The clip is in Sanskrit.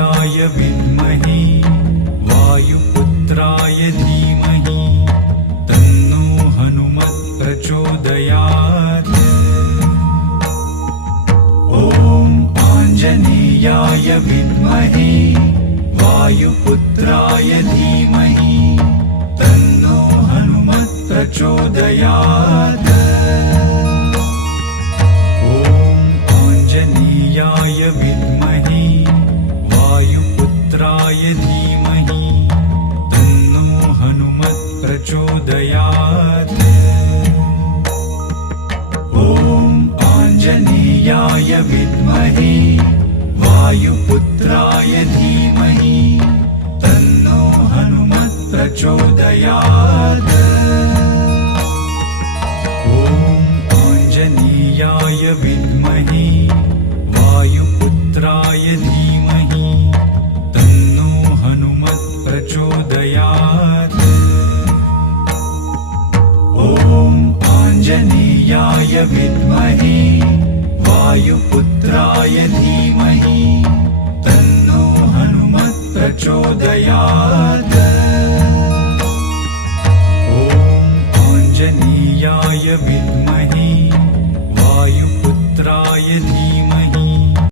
आञ्जनेयाय विद्महे वायुपुत्राय धीमहि तन्नो हनुमत् प्रचोदयात्। ॐ आञ्जनेयाय विद्महे वायुपुत्राय धीमहि तन्नो हनुमत् प्रचोदयात्। ॐ आञ्जनेयाय विद्महे वायुपुत्राय धीमहि तन्नो हनुमत् प्रचोदयात्। ॐ आञ्जनेयाय विद्महे वायुपुत्राय धीमहि तन्नो हनुमत् प्रचोदयात्। ॐ आञ्जनेयाय विद्महे वायुपुत्राय धीमहि तन्नो हनुमत् प्रचोदयात्। ॐ आञ्जनेयाय विद्महे वायुपुत्राय धीमहि तन्नो हनुमत् प्रचोदयात्।